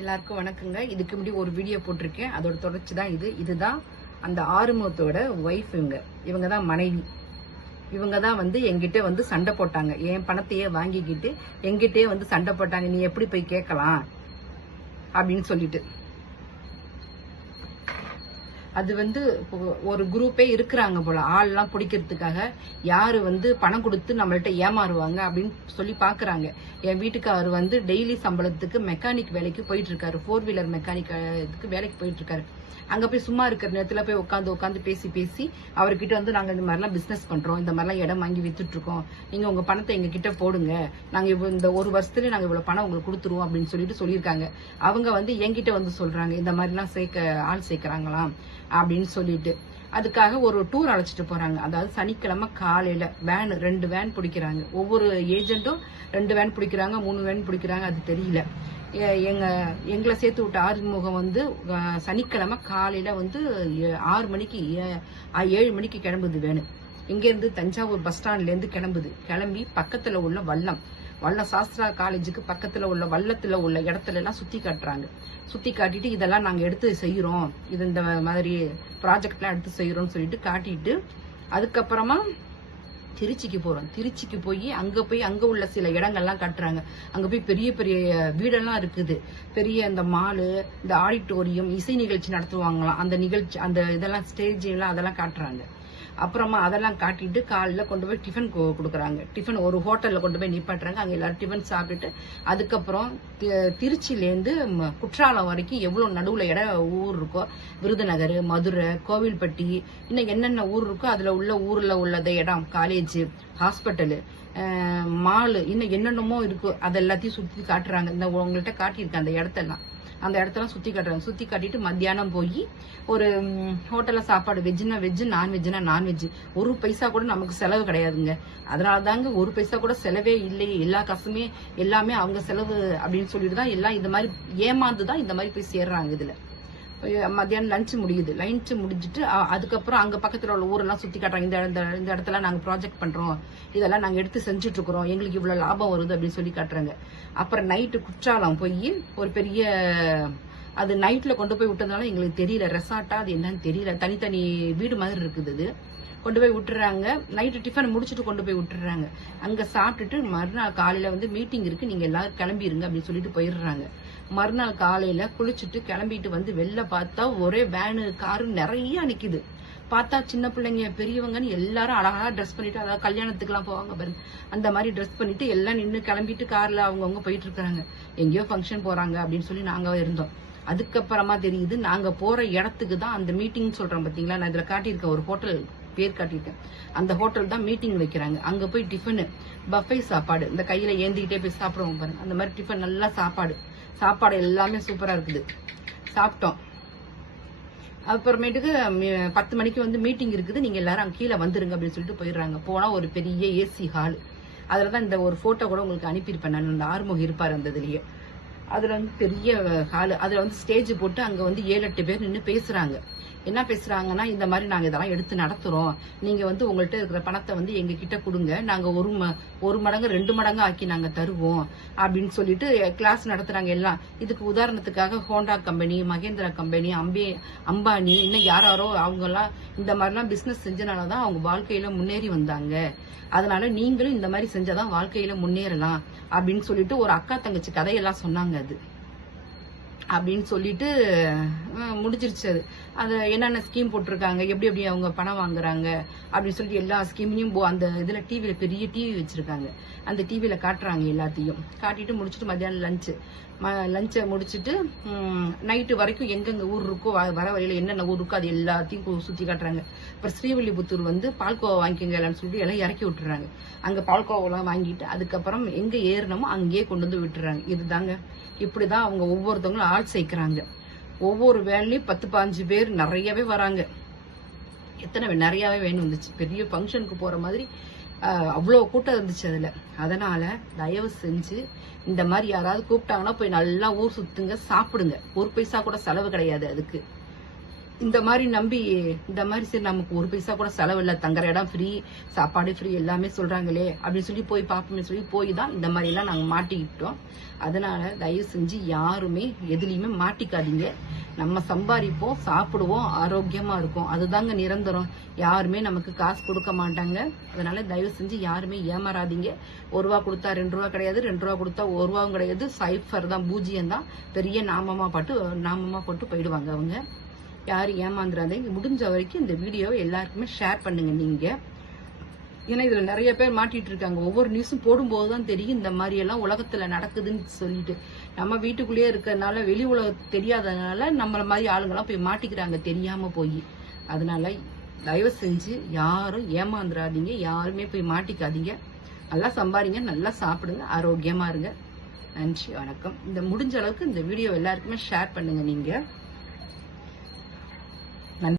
எல்லாருக்கும் வணக்கங்க. இதுக்கு முன்னாடி ஒரு வீடியோ போட்டிருக்கேன், அதோட தொடர்ச்சி தான் இது. இதுதான் அந்த ஆறுமுகத்தோட ஒய்ஃப். இவங்க தான் மனைவி. இவங்க தான் என்கிட்ட சண்டை போட்டாங்க. என் பணத்தையே வாங்கிக்கிட்டு என்கிட்டே சண்டை போட்டாங்க. நீ எப்படி போய் கேட்கலாம் அப்படின்னு சொல்லிட்டு. அது ஒரு குரூப்பே இருக்கிறாங்க போல, ஆள்லாம் பிடிக்கிறதுக்காக. யாரு பணம் கொடுத்து நம்மள்ட்ட ஏமாறுவாங்க அப்படின்னு சொல்லி பாக்குறாங்க. என் வீட்டுக்காரர் டெய்லி சம்பளத்துக்கு மெக்கானிக் வேலைக்கு போயிட்டு இருக்காரு. 4 வீலர் மெக்கானிக் வேலைக்கு போயிட்டு இருக்காரு. அங்க போய் சும்மா இருக்கிற நேரத்துல போய் உட்காந்து பேசி அவர்கிட்ட நாங்க இந்த மாதிரிலாம் பிசினஸ் பண்றோம், இந்த மாதிரிலாம் இடம் வாங்கி வித்துட்டு இருக்கோம், நீங்க உங்க பணத்தை எங்க கிட்ட போடுங்க, நாங்க இந்த ஒரு வருஷத்துல நாங்க இவ்வளவு பணம் உங்களுக்கு கொடுத்துருவோம் அப்படின்னு சொல்லியிருக்காங்க. அவங்க என்கிட்ட சொல்றாங்க, இந்த மாதிரிலாம் ஆள் சேர்க்கிறாங்களாம் அப்படின்னு சொல்லிட்டு. அதுக்காக ஒரு டூர் அழைச்சிட்டு போறாங்க. அதாவது சனிக்கிழமை காலையில வேன் 2 வேன் பிடிக்கிறாங்க. ஒவ்வொரு ஏஜென்ட்டும் 2 வேன் பிடிக்கிறாங்க, 3 வேன் பிடிக்கிறாங்க, அது தெரியல. எங்களை சேர்த்து விட்ட ஆறுமுகம் சனிக்கிழமை காலையில 6 மணிக்கு 7 மணிக்கு கிளம்புது வேணு. இங்க இருந்து தஞ்சாவூர் பஸ் ஸ்டாண்ட்ல இருந்து கிளம்பி பக்கத்துல உள்ள வல்லம் சாஸ்திரா காலேஜுக்கு பக்கத்துல உள்ள வல்லத்துல உள்ள இடத்துல எல்லாம் சுத்தி காட்டுறாங்க. சுத்தி காட்டிட்டு இதெல்லாம் நாங்க எடுத்து செய்யறோம், இது இந்த மாதிரி ப்ராஜெக்ட் எல்லாம் எடுத்து செய்யறோம்னு சொல்லிட்டு காட்டிட்டு, அதுக்கப்புறமா திருச்சிக்கு போறோம். திருச்சிக்கு போய் அங்க உள்ள சில இடங்கள்லாம் காட்டுறாங்க. அங்க போய் பெரிய பெரிய வீடெல்லாம் இருக்குது. பெரிய இந்த மாலு, இந்த ஆடிட்டோரியம், இசை நிகழ்ச்சி நடத்துவாங்களாம். அந்த நிகழ்ச்சி, அந்த இதெல்லாம் ஸ்டேஜ் எல்லாம் அதெல்லாம் காட்டுறாங்க. அப்புறமா அதெல்லாம் காட்டிட்டு காலையில கொண்டு போய் டிஃபன் கொடுக்குறாங்க. டிஃபன் ஒரு ஹோட்டல்ல கொண்டு போய் நிப்பாட்டுறாங்க. அங்க எல்லாரும் டிஃபன் சாப்பிட்டுட்டு அதுக்கப்புறம் திருச்சியிலேருந்து குற்றாலம் வரைக்கும் எவ்வளவு நடுவுல ஊர் இருக்கோ, விருதுநகர், மதுரை, கோவில்பட்டி, இன்னும் என்னென்ன ஊர் இருக்கோ அதுல உள்ள ஊர்ல உள்ளத இடம், காலேஜ், ஹாஸ்பிட்டலு, மாலு, இன்னும் என்னென்னமோ இருக்கு, அது எல்லாத்தையும் சுத்தி காட்டுறாங்க. இந்த உங்கள்கிட்ட காட்டியிருக்கேன் அந்த இடத்தெல்லாம். அந்த இடத்தெல்லாம் சுத்தி காட்டுறாங்க. சுத்தி காட்டிட்டு மத்தியானம் போய் ஒரு ஹோட்டல்ல சாப்பாடு, வெஜ்னா வெஜ், நான்வெஜ்னா நான்வெஜ். ஒரு பைசா கூட நமக்கு செலவு கிடையாதுங்க. அதனாலதாங்க ஒரு பைசா கூட செலவே இல்லையே. எல்லா காசுமே எல்லாமே அவங்க செலவு அப்படின்னு சொல்லிட்டு தான் எல்லாம் இந்த மாதிரி ஏமாந்துதான் இந்த மாதிரி போய் சேர்றாங்க. இதுல மத்தியானம் லஞ்ச் முடியுது. லஞ்ச் முடிஞ்சிட்டு அதுக்கப்புறம் அங்க பக்கத்துல உள்ள ஊரெல்லாம் சுத்தி காட்டுறாங்க. இந்த இடத்துல நாங்க ப்ராஜெக்ட் பண்றோம், இதெல்லாம் நாங்க எடுத்து செஞ்சுட்டு இருக்கிறோம், எங்களுக்கு இவ்வளவு லாபம் வருது அப்படின்னு சொல்லி காட்டுறாங்க. அப்புறம் நைட்டு குற்றாலம் போய் ஒரு பெரிய, அது நைட்ல கொண்டு போய் விட்டதுனால எங்களுக்கு தெரியல, ரெசார்ட்டா அது என்னன்னு தெரியல, தனித்தனி வீடு மாதிரி இருக்குது. அது கொண்டு போய் விட்டுறாங்க. நைட்டு டிஃபன் முடிச்சுட்டு கொண்டு போய் விட்டுறாங்க. அங்க சாப்பிட்டுட்டு மறுநாள் காலையில மீட்டிங் இருக்கு, நீங்க எல்லாரும் கிளம்பிருங்க அப்படின்னு சொல்லிட்டு போயிடுறாங்க. மறுநாள் காலையில குளிச்சுட்டு கிளம்பிட்டு வெளில பார்த்தா ஒரே வேனு, காரு நிறைய நிக்குது. பார்த்தா சின்ன பிள்ளைங்க, பெரியவங்கன்னு எல்லாரும் அழகா ட்ரெஸ் பண்ணிட்டு, அதாவது கல்யாணத்துக்கு எல்லாம் போவாங்க பாருங்க, அந்த மாதிரி ட்ரெஸ் பண்ணிட்டு எல்லாம் நின்று கிளம்பிட்டு கார்ல அவங்கவுங்க போயிட்டு இருக்காங்க. எங்கேயோ ஃபங்க்ஷன் போறாங்க அப்படின்னு சொல்லி நாங்க இருந்தோம். அதுக்கப்புறமா தெரியுது நாங்க போற இடத்துக்கு தான் அந்த மீட்டிங் சொல்றோம் பாத்தீங்களா. நான் இதுல காட்டியிருக்கேன், ஒரு ஹோட்டல் பேர் காட்டியிருக்கேன். அந்த ஹோட்டல் தான் மீட்டிங் வைக்கிறாங்க. அங்க போய் டிஃபனு, பஃபே சாப்பாடு, இந்த கையில ஏந்திக்கிட்டே போய் சாப்பிடுவோம் பாருங்க, அந்த மாதிரி டிஃபன், நல்லா சாப்பாடு எல்லாமே சூப்பரா இருக்குது. சாப்பிட்டோம். அப்புறமேட்டுக்கு 10 மணிக்கு மீட்டிங் இருக்குது, நீங்க எல்லாரும் அங்க கீழே வந்துருங்க அப்படின்னு சொல்லிட்டு போயிடுறாங்க. போனா ஒரு பெரிய ஏசி ஹால். அதுலதான் இந்த ஒரு போட்டோ கூட உங்களுக்கு அனுப்பியிருப்பேன் நான். அந்த ஆறுமுகம் இருப்பாரு அந்த இதுலயே. அதுல பெரிய ஹால். அதுல ஸ்டேஜ் போட்டு அங்க 7-8 பேர் நின்று பேசுறாங்க. என்ன பேசுறாங்கன்னா, இந்த மாதிரி நாங்க இதெல்லாம் எடுத்து நடத்துறோம், நீங்க உங்கள்ட்ட இருக்கிற பணத்தை எங்க கிட்ட கொடுங்க, நாங்க ஒரு மடங்கு 2 மடங்கு ஆக்கி நாங்க தருவோம் அப்படின்னு சொல்லிட்டு கிளாஸ் நடத்துறாங்க எல்லாம். இதுக்கு உதாரணத்துக்காக Honda company, Mahindra company, Ambani, இன்னும் யாரோ அவங்க எல்லாம் இந்த மாதிரிலாம் பிசினஸ் செஞ்சனாலதான் அவங்க வாழ்க்கையில முன்னேறி வந்தாங்க. அதனால நீங்களும் இந்த மாதிரி செஞ்சாதான் வாழ்க்கையில முன்னேறலாம் அப்படின்னு சொல்லிட்டு ஒரு அக்கா தங்கச்சி கதையெல்லாம் சொன்னாங்க. அது அப்படின்னு சொல்லிட்டு முடிஞ்சிருச்சு. அது என்னென்ன ஸ்கீம் போட்டிருக்காங்க, எப்படி அவங்க பணம் வாங்குறாங்க அப்படின்னு சொல்லிட்டு எல்லா ஸ்கீமையும் அந்த இதுல டிவியில, பெரிய டிவி வச்சிருக்காங்க, அந்த டிவியில காட்டுறாங்க. எல்லாத்தையும் காட்டிட்டு முடிச்சுட்டு மத்தியானம் லஞ்சை முடிச்சுட்டு நைட்டு வரைக்கும் எங்கெங்க ஊர் இருக்கோ, வர வழியில என்னென்ன ஊர் இருக்கோ அது எல்லாத்தையும் சுத்தி காட்டுறாங்க. அப்புறம் ஸ்ரீவில்லிபுத்தூர் பால்கோவா வாங்கிக்கங்கன்னு சொல்லிட்டு எல்லாம் இறக்கி விட்டுறாங்க. அங்க பால்கோவெல்லாம் வாங்கிட்டு அதுக்கப்புறம் எங்க ஏறினமோ அங்கேயே கொண்டு விட்டுறாங்க. இதுதாங்க, இப்படிதான் அவங்க ஒவ்வொருத்தவங்களும் ஆள் சேர்க்கிறாங்க. ஒவ்வொரு வேலையும் 10-15 பேர் நிறையவே வராங்க. நிறையவே வேணும் வந்துச்சு. பெரிய ஃபங்க்ஷனுக்கு போற மாதிரி அவ்வளவு கூட்டம் இருந்துச்சு அதுல. அதனால தயவு செஞ்சு இந்த மாதிரி யாராவது கூப்பிட்டாங்கன்னா போய் நல்லா ஊர் சுத்துங்க, சாப்பிடுங்க. ஒரு பைசா கூட செலவு கிடையாது அதுக்கு. இந்த மாதிரி நம்பி இந்த மாதிரி சரி நமக்கு ஒரு பைசா கூட செலவில்லை, தங்குற இடம் ஃப்ரீ, சாப்பாடு ஃப்ரீ, எல்லாமே சொல்றாங்களே அப்படின்னு சொல்லி போய் பார்ப்போம்னு சொல்லி போய் தான் இந்த மாதிரி எல்லாம் நாங்க மாட்டிக்கிட்டோம். அதனால தயவு செஞ்சு யாருமே எதுலயுமே மாட்டிக்காதீங்க. நம்ம சம்பாதிப்போம், சாப்பிடுவோம், ஆரோக்கியமா இருக்கும். அதுதாங்க நிரந்தரம். யாருமே நமக்கு காசு கொடுக்க மாட்டாங்க. அதனால தயவு செஞ்சு யாருமே ஏமாறாதீங்க. 1 ரூபா கொடுத்தா 2 ரூபா கிடையாது, 2 ரூபா கொடுத்தா 1 ரூபாவும் கிடையாது. சைஃபர் தான், பூஜ்ஜியம் தான். பெரிய நாமமா போட்டு போயிடுவாங்க அவங்க. யாரும் ஏமாந்துடாதீங்க. முடிஞ்ச வரைக்கும் இந்த வீடியோவை எல்லாருக்குமே ஷேர் பண்ணுங்க நீங்க. ஏன்னா இதுல நிறைய பேர் மாட்டிட்டு இருக்காங்க. ஒவ்வொரு நியூஸும் போடும்போதுதான் தெரியும் இந்த மாதிரி எல்லாம் உலகத்துல நடக்குதுன்னு சொல்லிட்டு. நம்ம வீட்டுக்குள்ளேயே இருக்கிறதுனால வெளி உலகத்துக்கு தெரியாததுனால நம்மள மாதிரி ஆளுங்கெல்லாம் போய் மாட்டிக்கிறாங்க தெரியாம போய். அதனால தயவு செஞ்சு யாரும் ஏமாந்துடாதீங்க, யாருமே போய் மாட்டிக்காதீங்க. நல்லா சம்பாதிங்க, நல்லா சாப்பிடுங்க, ஆரோக்கியமா இருங்க. நன்றி, வணக்கம். இந்த முடிஞ்ச அளவுக்கு இந்த வீடியோ எல்லாருக்குமே ஷேர் பண்ணுங்க நீங்க.